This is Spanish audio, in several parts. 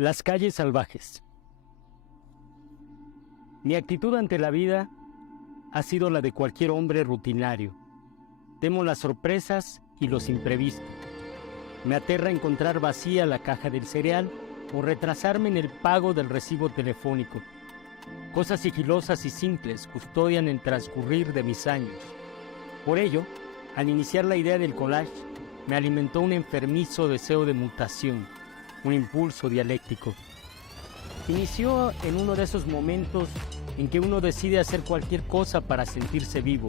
Las calles salvajes. Mi actitud ante la vida ha sido la de cualquier hombre rutinario. Temo las sorpresas y los imprevistos. Me aterra encontrar vacía la caja del cereal o retrasarme en el pago del recibo telefónico. Cosas sigilosas y simples custodian el transcurrir de mis años. Por ello, al iniciar la idea del collage, me alimentó un enfermizo deseo de mutación, un impulso dialéctico. Inició en uno de esos momentos en que uno decide hacer cualquier cosa para sentirse vivo.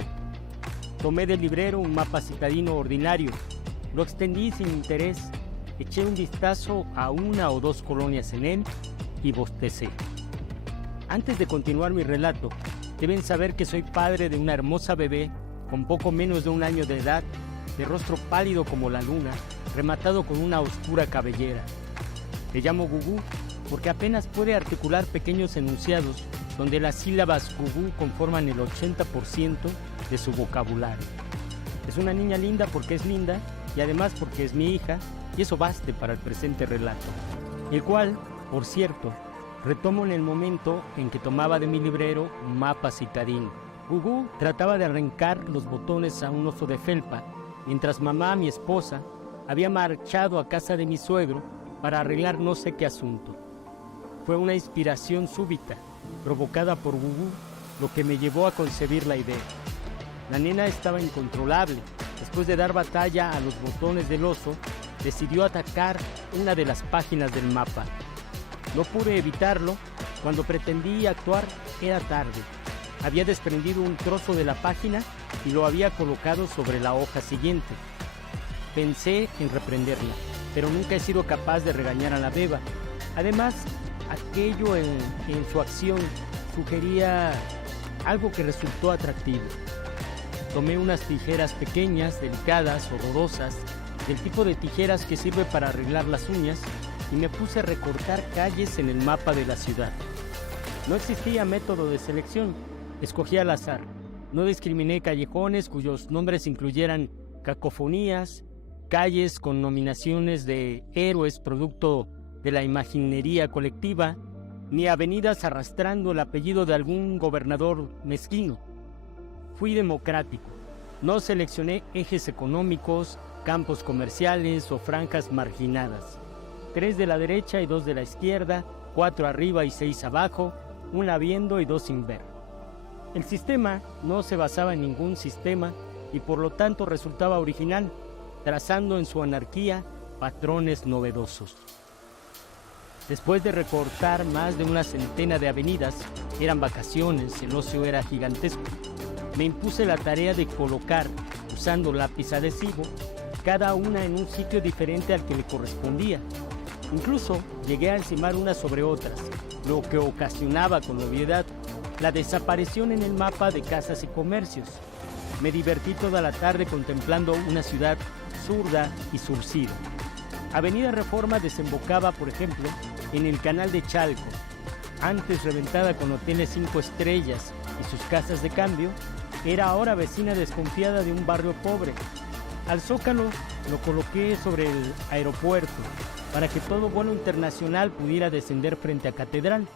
Tomé del librero un mapa citadino ordinario, lo extendí sin interés, eché un vistazo a una o dos colonias en él y bostecé. Antes de continuar mi relato, deben saber que soy padre de una hermosa bebé con poco menos de 1 año de edad, de rostro pálido como la luna, rematado con una oscura cabellera. Le llamo Gugú porque apenas puede articular pequeños enunciados donde las sílabas Gugú conforman el 80% de su vocabulario. Es una niña linda porque es linda y además porque es mi hija, y eso baste para el presente relato, el cual, por cierto, retomo en el momento en que tomaba de mi librero un mapa citadino. Gugú trataba de arrancar los botones a un oso de felpa, mientras mamá, mi esposa, había marchado a casa de mi suegro para arreglar no sé qué asunto. Fue una inspiración súbita, provocada por Gugú, lo que me llevó a concebir la idea. La nena estaba incontrolable. Después de dar batalla a los botones del oso, decidió atacar una de las páginas del mapa. No pude evitarlo. Cuando pretendí actuar, era tarde. Había desprendido un trozo de la página y lo había colocado sobre la hoja siguiente. Pensé en reprenderla, pero nunca he sido capaz de regañar a la beba. Además, aquello en su acción sugería algo que resultó atractivo. Tomé unas tijeras pequeñas, delicadas, horrorosas, del tipo de tijeras que sirve para arreglar las uñas, y me puse a recortar calles en el mapa de la ciudad. No existía método de selección, escogí al azar. No discriminé callejones cuyos nombres incluyeran cacofonías, calles con nominaciones de héroes producto de la imaginería colectiva, ni avenidas arrastrando el apellido de algún gobernador mezquino. Fui democrático. No seleccioné ejes económicos, campos comerciales o franjas marginadas. 3 de la derecha y 2 de la izquierda, 4 arriba y 6 abajo, 1 viendo y 2 sin ver. El sistema no se basaba en ningún sistema y por lo tanto resultaba original, trazando en su anarquía patrones novedosos. Después de recortar más de 100 de avenidas, eran vacaciones, el ocio era gigantesco. Me impuse la tarea de colocar, usando lápiz adhesivo, cada una en un sitio diferente al que le correspondía. Incluso llegué a encimar unas sobre otras, lo que ocasionaba con obviedad la desaparición en el mapa de casas y comercios. Me divertí toda la tarde contemplando una ciudad zurda y surcida. Avenida Reforma desembocaba, por ejemplo, en el Canal de Chalco, antes reventada con hoteles 5 estrellas y sus casas de cambio, era ahora vecina desconfiada de un barrio pobre. Al Zócalo lo coloqué sobre el aeropuerto para que todo vuelo internacional pudiera descender frente a Catedral.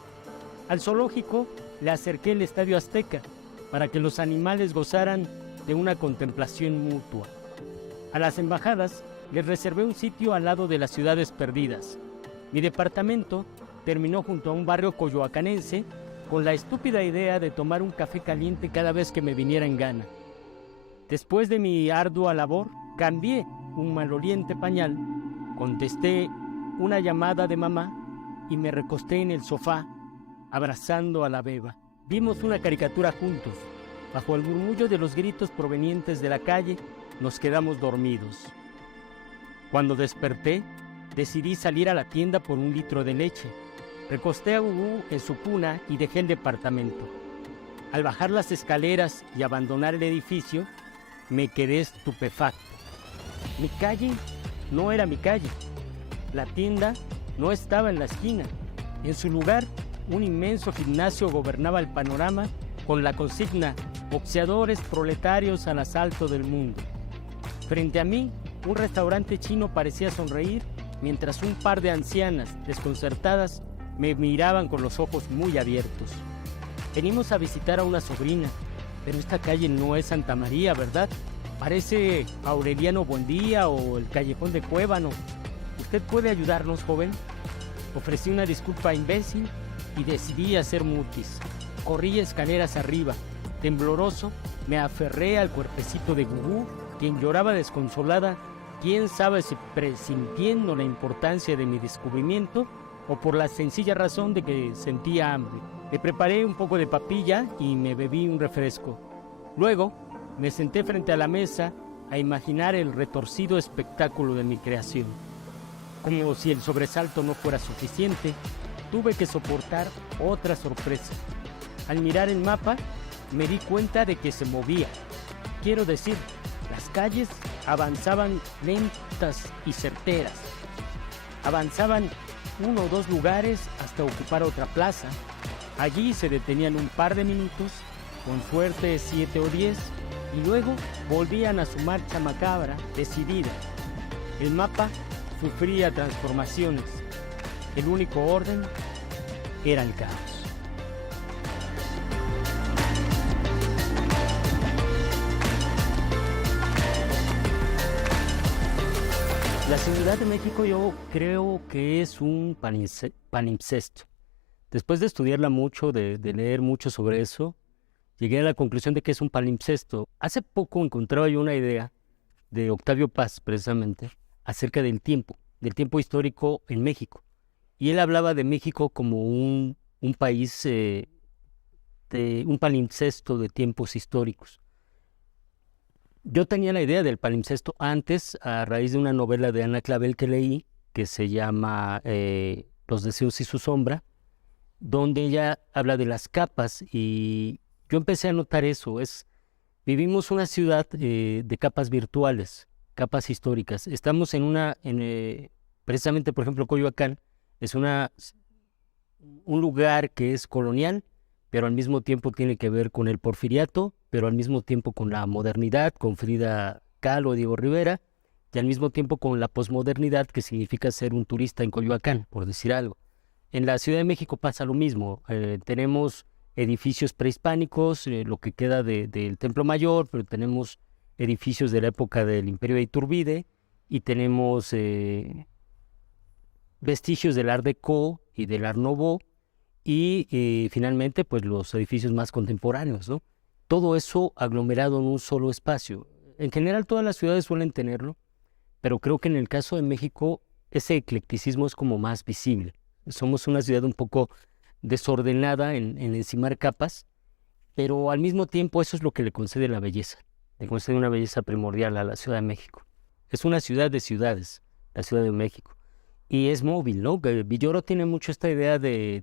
Al zoológico le acerqué el Estadio Azteca para que los animales gozaran de una contemplación mutua. A las embajadas les reservé un sitio al lado de las ciudades perdidas. Mi departamento terminó junto a un barrio coyoacanense con la estúpida idea de tomar un café caliente cada vez que me viniera en gana. Después de mi ardua labor, cambié un maloliente pañal, contesté una llamada de mamá y me recosté en el sofá, abrazando a la beba. Vimos una caricatura juntos. Bajo el murmullo de los gritos provenientes de la calle, nos quedamos dormidos. Cuando desperté, decidí salir a la tienda por 1 litro de leche. Recosté a Gugú en su cuna y dejé el departamento. Al bajar las escaleras y abandonar el edificio, me quedé estupefacto. Mi calle no era mi calle. La tienda no estaba en la esquina. En su lugar, un inmenso gimnasio gobernaba el panorama con la consigna «Boxeadores proletarios al asalto del mundo». Frente a mí, un restaurante chino parecía sonreír mientras un par de ancianas, desconcertadas, me miraban con los ojos muy abiertos. Venimos a visitar a una sobrina, pero esta calle no es Santa María, ¿verdad? Parece Aureliano Buendía o el Callejón de Cuébano. ¿Usted puede ayudarnos, joven? Ofrecí una disculpa imbécil y decidí hacer mutis. Corrí escaleras arriba. Tembloroso, me aferré al cuerpecito de Gugú, quien lloraba desconsolada, quién sabe si presintiendo la importancia de mi descubrimiento o por la sencilla razón de que sentía hambre. Le preparé un poco de papilla y me bebí un refresco. Luego, me senté frente a la mesa a imaginar el retorcido espectáculo de mi creación. Como si el sobresalto no fuera suficiente, tuve que soportar otra sorpresa. Al mirar el mapa, me di cuenta de que se movía. Quiero decir, las calles avanzaban lentas y certeras. Avanzaban 1 o 2 lugares hasta ocupar otra plaza. Allí se detenían un par de minutos, con suerte 7 o 10, y luego volvían a su marcha macabra, decidida. El mapa sufría transformaciones. El único orden era el caos. La Ciudad de México yo creo que es un palimpsesto. Después de estudiarla mucho, de leer mucho sobre eso, llegué a la conclusión de que es un palimpsesto. Hace poco encontraba yo una idea de Octavio Paz, precisamente, acerca del tiempo histórico en México. Y él hablaba de México como un país, un palimpsesto de tiempos históricos. Yo tenía la idea del palimpsesto antes, a raíz de una novela de Ana Clavel que leí, que se llama Los deseos y su sombra, donde ella habla de las capas, y yo empecé a notar eso. Vivimos una ciudad de capas virtuales, capas históricas. Estamos precisamente, por ejemplo, Coyoacán es un lugar que es colonial, pero al mismo tiempo tiene que ver con el porfiriato, pero al mismo tiempo con la modernidad, con Frida Kahlo, Diego Rivera, y al mismo tiempo con la posmodernidad, que significa ser un turista en Coyoacán, por decir algo. En la Ciudad de México pasa lo mismo. Tenemos edificios prehispánicos, lo que queda del Templo Mayor, pero tenemos edificios de la época del Imperio de Iturbide, y tenemos vestigios del Art Deco y del Art Nouveau, y finalmente pues los edificios más contemporáneos, ¿no? Todo eso aglomerado en un solo espacio. En general todas las ciudades suelen tenerlo, pero creo que en el caso de México ese eclecticismo es como más visible. Somos una ciudad un poco desordenada en encimar capas, pero al mismo tiempo eso es lo que le concede la belleza. Le concede una belleza primordial a la Ciudad de México. Es una ciudad de ciudades, la Ciudad de México. Y es móvil, ¿no? Villoro tiene mucho esta idea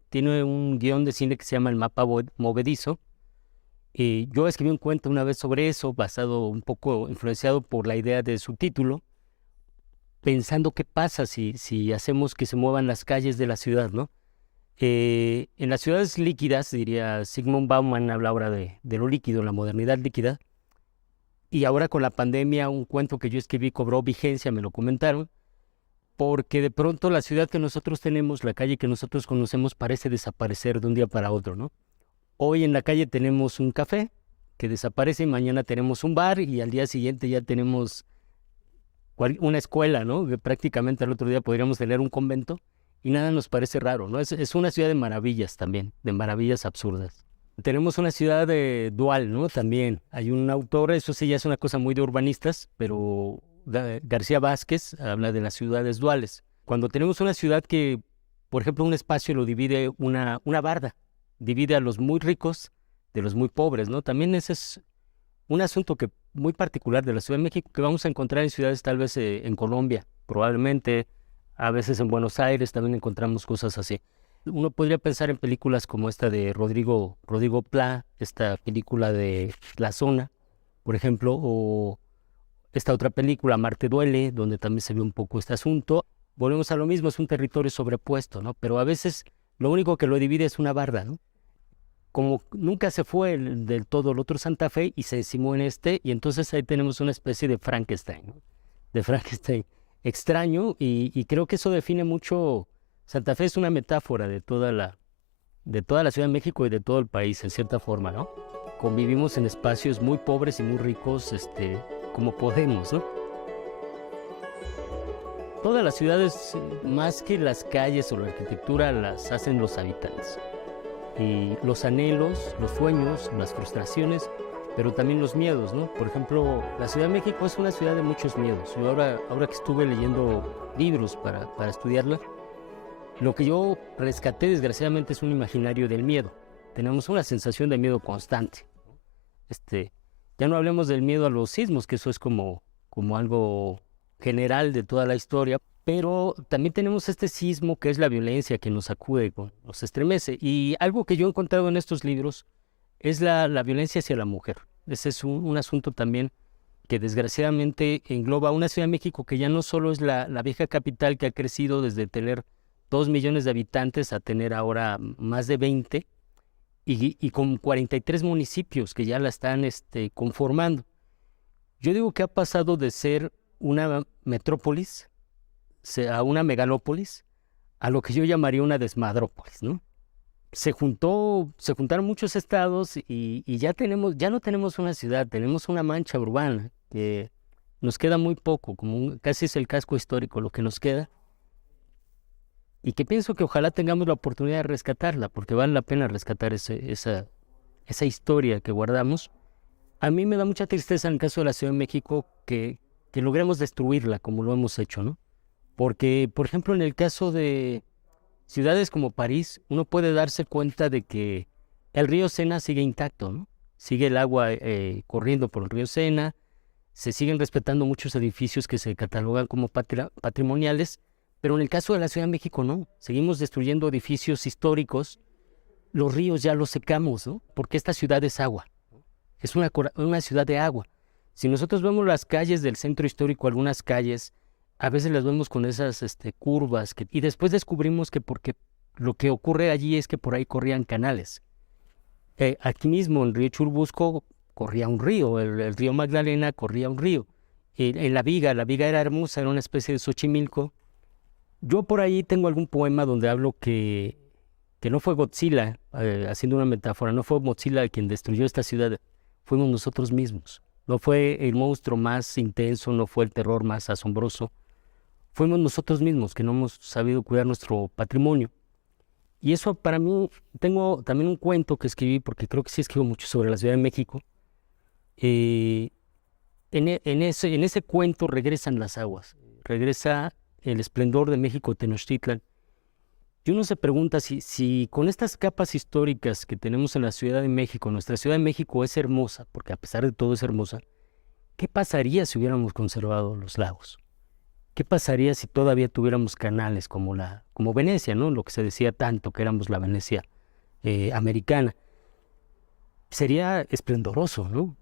tiene un guión de cine que se llama El mapa movedizo. Y yo escribí un cuento una vez sobre eso, basado un poco influenciado por la idea de su título, pensando qué pasa si hacemos que se muevan las calles de la ciudad, ¿no? En las ciudades líquidas, diría Zygmunt Bauman, habla ahora de lo líquido, la modernidad líquida. Y ahora con la pandemia, un cuento que yo escribí cobró vigencia, me lo comentaron, porque de pronto la ciudad que nosotros tenemos, la calle que nosotros conocemos, parece desaparecer de un día para otro, ¿no? Hoy en la calle tenemos un café que desaparece, y mañana tenemos un bar, y al día siguiente ya tenemos una escuela, ¿no? Que prácticamente al otro día podríamos tener un convento, y nada nos parece raro, ¿no? Es una ciudad de maravillas también, de maravillas absurdas. Tenemos una ciudad dual, ¿no? También hay un autor, eso sí ya es una cosa muy de urbanistas, pero García Vázquez habla de las ciudades duales. Cuando tenemos una ciudad que, por ejemplo, un espacio lo divide una barda, divide a los muy ricos de los muy pobres, ¿no? También ese es un asunto muy particular de la Ciudad de México, que vamos a encontrar en ciudades tal vez en Colombia, probablemente, a veces en Buenos Aires también encontramos cosas así. Uno podría pensar en películas como esta de Rodrigo Plá, esta película de La Zona, por ejemplo, o esta otra película, Marte duele, donde también se ve un poco este asunto. Volvemos a lo mismo, es un territorio sobrepuesto, ¿no? Pero a veces lo único que lo divide es una barda, ¿no? Como nunca se fue del todo el otro Santa Fe y se decimó en y entonces ahí tenemos una especie de Frankenstein, ¿no? De Frankenstein extraño y creo que eso define mucho. Santa Fe es una metáfora de toda la Ciudad de México y de todo el país, en cierta forma, ¿no? Convivimos en espacios muy pobres y muy ricos, como podemos, ¿no? Todas las ciudades, más que las calles o la arquitectura, las hacen los habitantes. Y los anhelos, los sueños, las frustraciones, pero también los miedos, ¿no? Por ejemplo, la Ciudad de México es una ciudad de muchos miedos. Yo ahora que estuve leyendo libros para estudiarla, lo que yo rescaté desgraciadamente es un imaginario del miedo. Tenemos una sensación de miedo constante. Ya no hablemos del miedo a los sismos, que eso es como algo general de toda la historia, pero también tenemos este sismo que es la violencia que nos sacude, nos estremece. Y algo que yo he encontrado en estos libros es la violencia hacia la mujer. Ese es un asunto también que desgraciadamente engloba una Ciudad de México que ya no solo es la vieja capital que ha crecido desde tener 2 millones de habitantes a tener ahora más de 20 y con 43 municipios que ya la están conformando. Yo digo que ha pasado de ser una metrópolis a una megalópolis, a lo que yo llamaría una desmadrópolis, ¿no? Se juntaron muchos estados y ya no tenemos una ciudad, tenemos una mancha urbana que nos queda muy poco, casi es el casco histórico lo que nos queda, y que pienso que ojalá tengamos la oportunidad de rescatarla, porque vale la pena rescatar esa historia que guardamos. A mí me da mucha tristeza en el caso de la Ciudad de México que logremos destruirla como lo hemos hecho, ¿no? Porque, por ejemplo, en el caso de ciudades como París, uno puede darse cuenta de que el río Sena sigue intacto, ¿no? Sigue el agua corriendo por el río Sena, se siguen respetando muchos edificios que se catalogan como patrimoniales, pero en el caso de la Ciudad de México no, seguimos destruyendo edificios históricos, los ríos ya los secamos, ¿no? Porque esta ciudad es agua, es una ciudad de agua. Si nosotros vemos las calles del centro histórico, algunas calles, a veces las vemos con esas curvas, y después descubrimos que porque lo que ocurre allí es que por ahí corrían canales. Aquí mismo, en Río Churubusco, corría un río, el río Magdalena corría un río. En la Viga era hermosa, era una especie de Xochimilco. Yo por ahí tengo algún poema donde hablo que no fue Godzilla, haciendo una metáfora, no fue Godzilla quien destruyó esta ciudad, fuimos nosotros mismos. No fue el monstruo más intenso, no fue el terror más asombroso, fuimos nosotros mismos que no hemos sabido cuidar nuestro patrimonio. Y eso para mí, tengo también un cuento que escribí, porque creo que sí escribo mucho sobre la Ciudad de México. En ese cuento regresan las aguas, regresa el esplendor de México Tenochtitlan. Y uno se pregunta si con estas capas históricas que tenemos en la Ciudad de México, nuestra Ciudad de México es hermosa, porque a pesar de todo es hermosa, ¿qué pasaría si hubiéramos conservado los lagos? ¿Qué pasaría si todavía tuviéramos canales como Venecia, ¿no? Lo que se decía tanto, que éramos la Venecia americana. Sería esplendoroso, ¿no?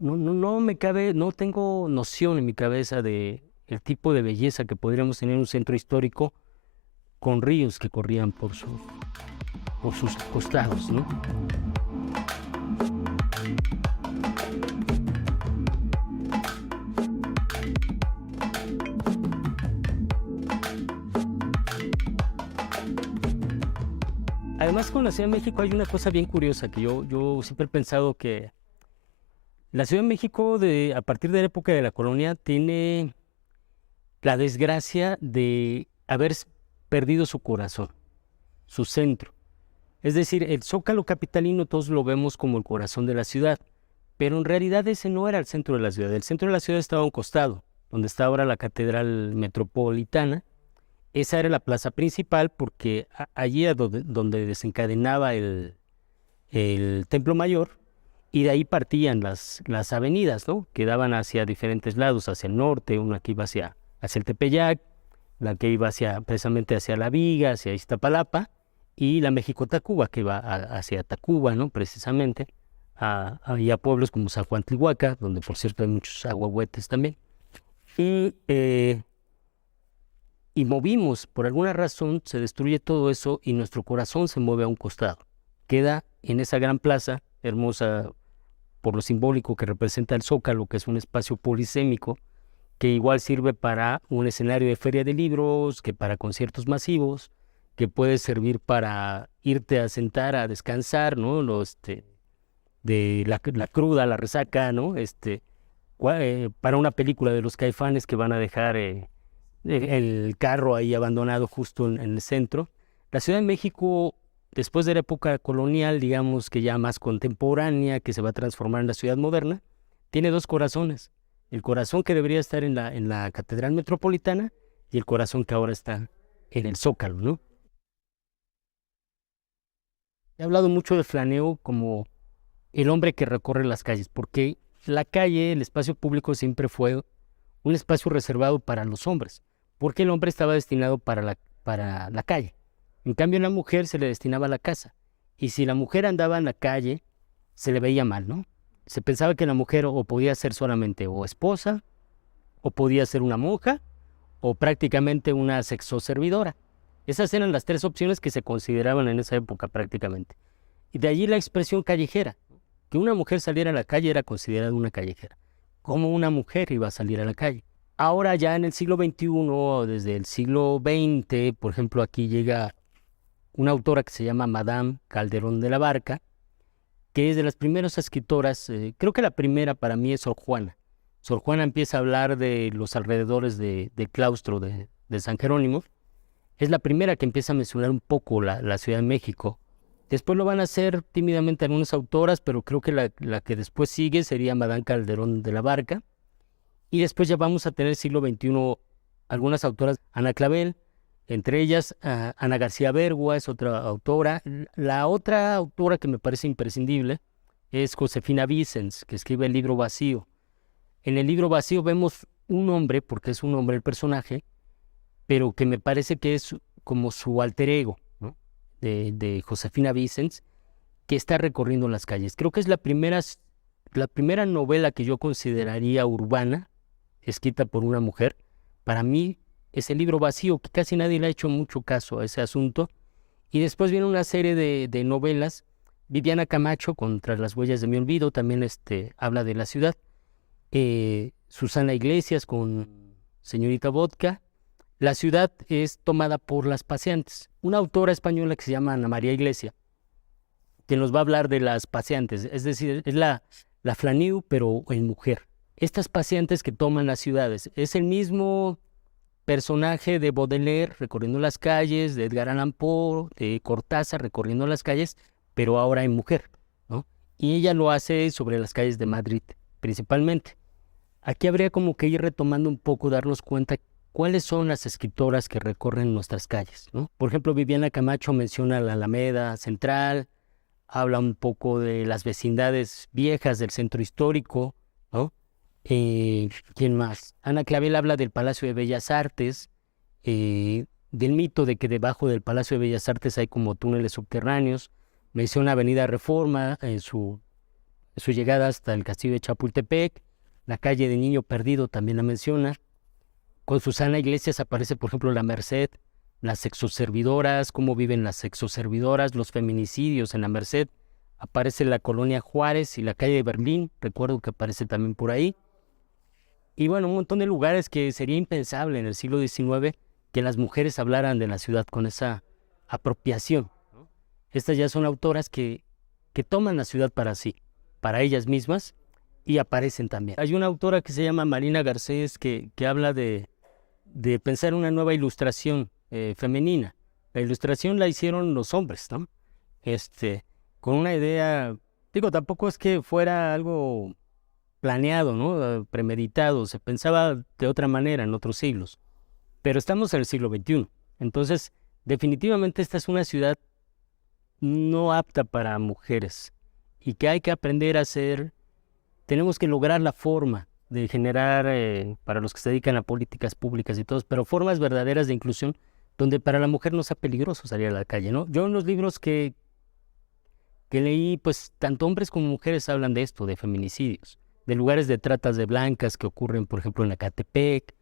No tengo noción en mi cabeza de el tipo de belleza que podríamos tener en un centro histórico con ríos que corrían por sus costados, ¿no? Además, con la Ciudad de México hay una cosa bien curiosa que yo siempre he pensado que la Ciudad de México, a partir de la época de la colonia, tiene la desgracia de haber perdido su corazón, su centro. Es decir, el Zócalo capitalino todos lo vemos como el corazón de la ciudad, pero en realidad ese no era el centro de la ciudad. El centro de la ciudad estaba a un costado, donde está ahora la Catedral Metropolitana. Esa era la plaza principal porque allí era donde desencadenaba el Templo Mayor, y de ahí partían las avenidas, ¿no? Que daban hacia diferentes lados, hacia el norte, una que iba hacia el Tepeyac, la que iba precisamente hacia La Viga, hacia Iztapalapa, y la México-Tacuba, que iba hacia Tacuba, ¿no? Precisamente, había pueblos como Zacuantlihuaca, donde por cierto hay muchos aguahuetes también. Y movimos, por alguna razón, se destruye todo eso y nuestro corazón se mueve a un costado. Queda en esa gran plaza, hermosa por lo simbólico que representa el Zócalo, que es un espacio polisémico, que igual sirve para un escenario de feria de libros, que para conciertos masivos, que puede servir para irte a sentar a descansar, ¿no? De la cruda, la resaca, ¿no? Para una película de los Caifanes que van a dejar el carro ahí abandonado justo en el centro. La Ciudad de México, después de la época colonial, digamos que ya más contemporánea, que se va a transformar en la ciudad moderna, tiene dos corazones. El corazón que debería estar en la Catedral Metropolitana y el corazón que ahora está en el Zócalo, ¿no? He hablado mucho de Flaneo como el hombre que recorre las calles, porque la calle, el espacio público siempre fue un espacio reservado para los hombres, porque el hombre estaba destinado para la calle. En cambio, a la mujer se le destinaba la casa. Y si la mujer andaba en la calle, se le veía mal, ¿no? Se pensaba que la mujer o podía ser solamente o esposa, o podía ser una monja, o prácticamente una sexoservidora. Esas eran las tres opciones que se consideraban en esa época prácticamente. Y de allí la expresión callejera. Que una mujer saliera a la calle era considerada una callejera. ¿Cómo una mujer iba a salir a la calle? Ahora ya en el siglo XXI, desde el siglo XX, por ejemplo, aquí llega una autora que se llama Madame Calderón de la Barca, que es de las primeras escritoras, creo que la primera para mí es Sor Juana. Sor Juana empieza a hablar de los alrededores del claustro de San Jerónimo. Es la primera que empieza a mencionar un poco la Ciudad de México. Después lo van a hacer tímidamente algunas autoras, pero creo que la que después sigue sería Madame Calderón de la Barca. Y después ya vamos a tener siglo XXI algunas autoras, Ana Clavel, entre ellas Ana García Bergua es otra autora. La otra autora que me parece imprescindible es Josefina Vicens, que escribe el libro Vacío. En el libro Vacío vemos un hombre, porque es un hombre el personaje, pero que me parece que es como su alter ego, ¿no? de Josefina Vicens, que está recorriendo las calles. Creo que es la primera novela que yo consideraría urbana, escrita por una mujer. Para mí es el libro Vacío, que casi nadie le ha hecho mucho caso a ese asunto. Y después viene una serie de novelas. Viviana Camacho, Contra las huellas de mi olvido, también habla de la ciudad. Susana Iglesias con Señorita Vodka. La ciudad es tomada por las paseantes. Una autora española que se llama Ana María Iglesias, que nos va a hablar de las paseantes, es decir, es la Flaneu, pero en mujer. Estas paseantes que toman las ciudades, es el mismo personaje de Baudelaire recorriendo las calles, de Edgar Allan Poe, de Cortázar recorriendo las calles, pero ahora en mujer, ¿no? Y ella lo hace sobre las calles de Madrid, principalmente. Aquí habría como que ir retomando un poco, darnos cuenta cuáles son las escritoras que recorren nuestras calles, ¿no? Por ejemplo, Viviana Camacho menciona la Alameda Central, habla un poco de las vecindades viejas del centro histórico, ¿no? ¿Quién más? Ana Clavel habla del Palacio de Bellas Artes, del mito de que debajo del Palacio de Bellas Artes hay como túneles subterráneos. Menciona Avenida Reforma en su llegada hasta el castillo de Chapultepec. La calle de Niño Perdido también la menciona. Con Susana Iglesias aparece, por ejemplo, la Merced, las sexoservidoras, cómo viven las sexoservidoras, los feminicidios en la Merced. Aparece la colonia Juárez y la calle de Berlín, recuerdo que aparece también por ahí. Y bueno, un montón de lugares que sería impensable en el siglo XIX que las mujeres hablaran de la ciudad con esa apropiación, ¿no? Estas ya son autoras que toman la ciudad para sí, para ellas mismas, y aparecen también. Hay una autora que se llama Marina Garcés que habla de pensar una nueva ilustración femenina. La ilustración la hicieron los hombres, ¿no? Con una idea, digo, tampoco es que fuera algo planeado, ¿no? Premeditado, se pensaba de otra manera en otros siglos, pero estamos en el siglo XXI. Entonces, definitivamente esta es una ciudad no apta para mujeres y que hay que aprender a hacer. Tenemos que lograr la forma de generar, para los que se dedican a políticas públicas y todos, pero formas verdaderas de inclusión donde para la mujer no sea peligroso salir a la calle, ¿no? Yo en los libros que leí, pues tanto hombres como mujeres hablan de esto, de feminicidios, de lugares de tratas de blancas que ocurren, por ejemplo, en Ecatepec,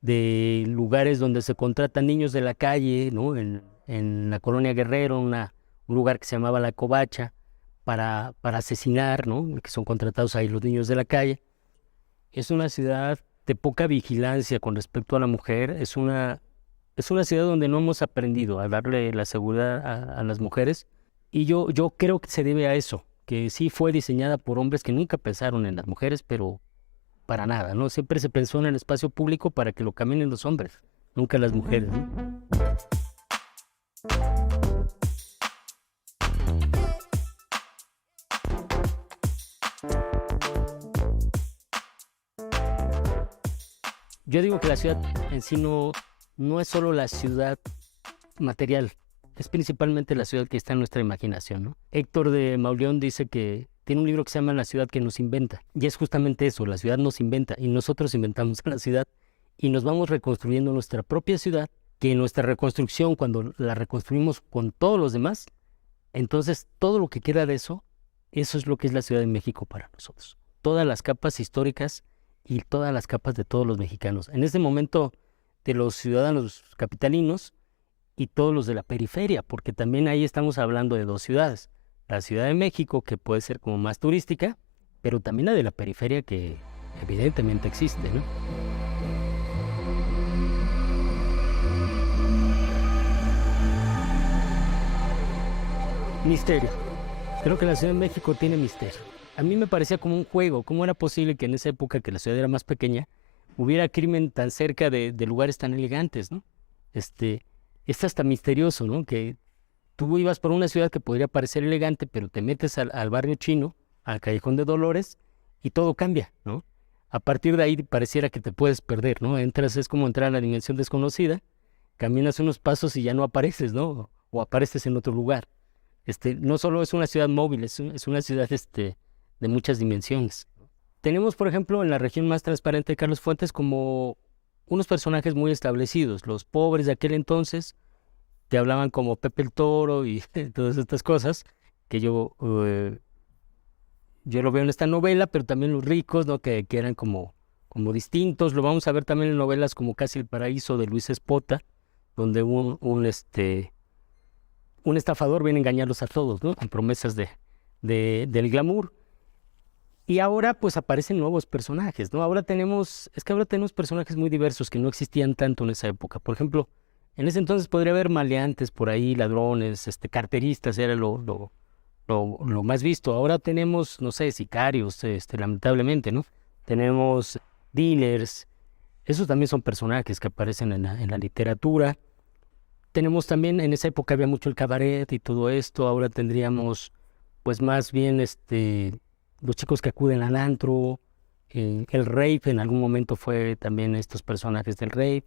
de lugares donde se contratan niños de la calle, ¿no? En la colonia Guerrero, un lugar que se llamaba La Covacha, para asesinar, ¿no? Que son contratados ahí los niños de la calle. Es una ciudad de poca vigilancia con respecto a la mujer. Es una ciudad donde no hemos aprendido a darle la seguridad a las mujeres. Y yo creo que se debe a eso, que sí fue diseñada por hombres que nunca pensaron en las mujeres, pero para nada, ¿no? Siempre se pensó en el espacio público para que lo caminen los hombres, nunca las mujeres, ¿no? Yo digo que la ciudad en sí no es solo la ciudad material, es principalmente la ciudad que está en nuestra imaginación, ¿no? Héctor de Mauleón dice que tiene un libro que se llama La ciudad que nos inventa, y es justamente eso, la ciudad nos inventa, y nosotros inventamos a la ciudad, y nos vamos reconstruyendo nuestra propia ciudad, que en nuestra reconstrucción, cuando la reconstruimos con todos los demás, entonces todo lo que queda de eso es lo que es la Ciudad de México para nosotros. Todas las capas históricas y todas las capas de todos los mexicanos. En este momento de los ciudadanos capitalinos y todos los de la periferia, porque también ahí estamos hablando de dos ciudades. La Ciudad de México, que puede ser como más turística, pero también la de la periferia que evidentemente existe, ¿no? Misterio. Creo que la Ciudad de México tiene misterio. A mí me parecía como un juego. ¿Cómo era posible que en esa época, que la ciudad era más pequeña, hubiera crimen tan cerca de lugares tan elegantes, ¿no? Es hasta misterioso, ¿no? Que tú ibas por una ciudad que podría parecer elegante, pero te metes al barrio chino, al Callejón de Dolores, y todo cambia, ¿no? A partir de ahí pareciera que te puedes perder, ¿no? Entras, es como entrar a la dimensión desconocida, caminas unos pasos y ya no apareces, ¿no? O apareces en otro lugar. No solo es una ciudad móvil, es una ciudad de muchas dimensiones. Tenemos, por ejemplo, en la región más transparente de Carlos Fuentes como unos personajes muy establecidos. Los pobres de aquel entonces te hablaban como Pepe el Toro y todas estas cosas que yo lo veo en esta novela, pero también los ricos, ¿no? Que eran como distintos. Lo vamos a ver también en novelas como Casi el Paraíso de Luis Espota, donde un estafador viene a engañarlos a todos, ¿no? Con promesas del glamour. Y ahora pues aparecen nuevos personajes, ¿no? Ahora tenemos personajes muy diversos que no existían tanto en esa época. Por ejemplo, en ese entonces podría haber maleantes por ahí, ladrones, carteristas, era lo más visto. Ahora tenemos, no sé, sicarios, lamentablemente, ¿no? Tenemos dealers, esos también son personajes que aparecen en la literatura. Tenemos también, en esa época había mucho el cabaret y todo esto. Ahora tendríamos, pues más bien, los chicos que acuden al antro, el rave en algún momento fue también estos personajes del rave,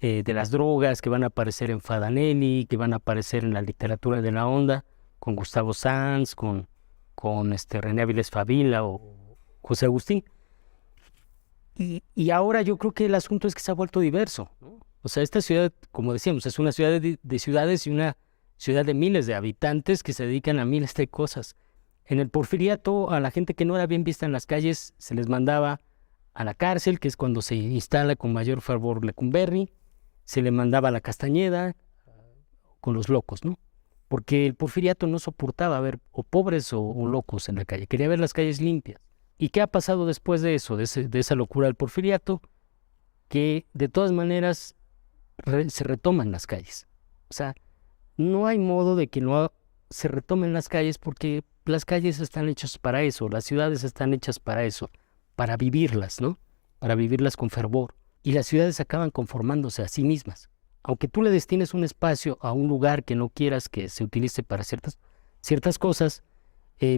de las drogas que van a aparecer en Fadanelli, que van a aparecer en la literatura de la onda, con Gustavo Sanz, con René Avilés Favila o José Agustín. Y ahora yo creo que el asunto es que se ha vuelto diverso, ¿no? O sea, esta ciudad, como decíamos, es una ciudad de ciudades y una ciudad de miles de habitantes que se dedican a miles de cosas. En el Porfiriato, a la gente que no era bien vista en las calles se les mandaba a la cárcel, que es cuando se instala con mayor fervor Lecumberri, se le mandaba a la Castañeda con los locos, ¿no? Porque el Porfiriato no soportaba ver o pobres o locos en la calle, quería ver las calles limpias. ¿Y qué ha pasado después de eso, de esa locura del Porfiriato? Que de todas maneras se retoman las calles. O sea, no hay modo de que no se retomen las calles porque las calles están hechas para eso, las ciudades están hechas para eso, para vivirlas, ¿no? Para vivirlas con fervor. Y las ciudades acaban conformándose a sí mismas. Aunque tú le destines un espacio a un lugar que no quieras que se utilice para ciertas cosas,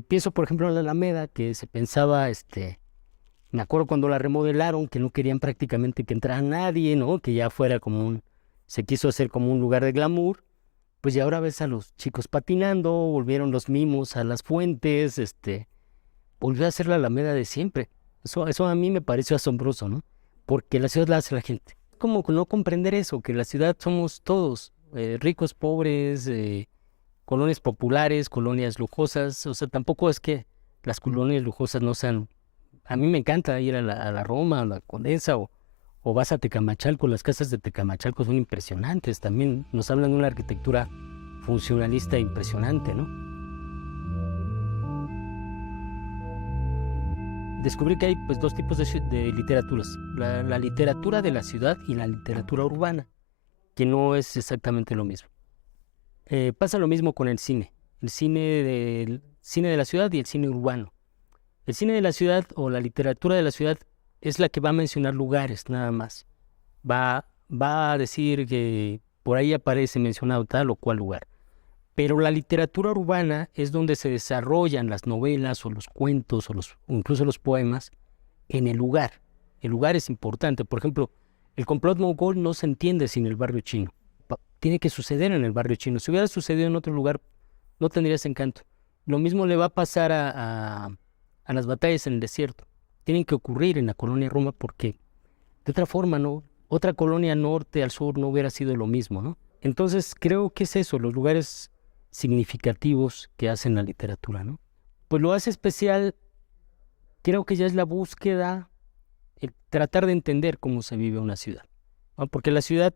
pienso por ejemplo en la Alameda, que se pensaba, me acuerdo cuando la remodelaron, que no querían prácticamente que entrara nadie, ¿no? Que ya fuera se quiso hacer como un lugar de glamour. Pues ya ahora ves a los chicos patinando, volvieron los mimos a las fuentes, volvió a ser la Alameda de siempre. Eso a mí me pareció asombroso, ¿no? Porque la ciudad la hace la gente. Como no comprender eso, que la ciudad somos todos, ricos, pobres, colonias populares, colonias lujosas. O sea, tampoco es que las colonias lujosas no sean... A mí me encanta ir a la Roma, a la Condesa, o vas a Tecamachalco. Las casas de Tecamachalco son impresionantes. También nos hablan de una arquitectura funcionalista impresionante, ¿no? descubrí que hay pues dos tipos de literaturas, la literatura de la ciudad y la literatura urbana, que no es exactamente lo mismo. Pasa lo mismo con el cine de la ciudad y el cine urbano. El cine de la ciudad o la literatura de la ciudad es la que va a mencionar lugares nada más. Va a decir que por ahí aparece mencionado tal o cual lugar. Pero la literatura urbana es donde se desarrollan las novelas o los cuentos o incluso los poemas en el lugar. El lugar es importante. Por ejemplo, el complot mogol no se entiende sin el barrio chino. Tiene que suceder en el barrio chino. Si hubiera sucedido en otro lugar, no tendría ese encanto. Lo mismo le va a pasar a las batallas en el desierto. Tienen que ocurrir en la colonia Roma porque de otra forma, ¿no? Otra colonia norte al sur no hubiera sido lo mismo, ¿no? Entonces creo que es eso, los lugares significativos que hacen la literatura, ¿no? Pues lo hace especial, creo que ya es la búsqueda, el tratar de entender cómo se vive una ciudad, ¿no? Porque la ciudad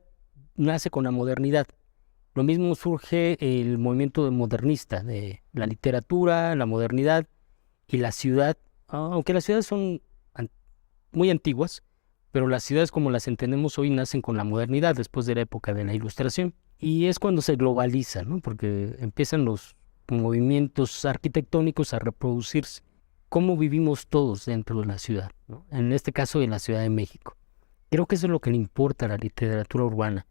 nace con la modernidad. Lo mismo surge el movimiento modernista de la literatura, la modernidad y la ciudad, aunque las ciudades son muy antiguas, pero las ciudades como las entendemos hoy nacen con la modernidad después de la época de la Ilustración. Y es cuando se globaliza, ¿no? Porque empiezan los movimientos arquitectónicos a reproducirse. ¿Cómo vivimos todos dentro de la ciudad, ¿no? En este caso, en la Ciudad de México. Creo que eso es lo que le importa a la literatura urbana.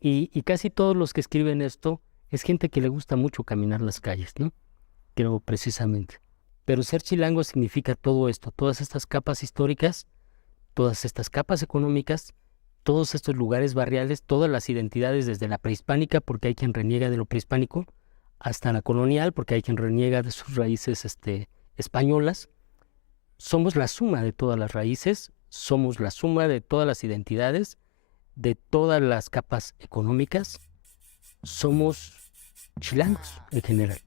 Y casi todos los que escriben esto es gente que le gusta mucho caminar las calles, ¿no? Creo precisamente. Pero ser chilango significa todo esto, todas estas capas históricas, todas estas capas económicas, todos estos lugares barriales, todas las identidades desde la prehispánica, porque hay quien reniega de lo prehispánico, hasta la colonial, porque hay quien reniega de sus raíces españolas. Somos la suma de todas las raíces, somos la suma de todas las identidades, de todas las capas económicas, somos chilangos en general.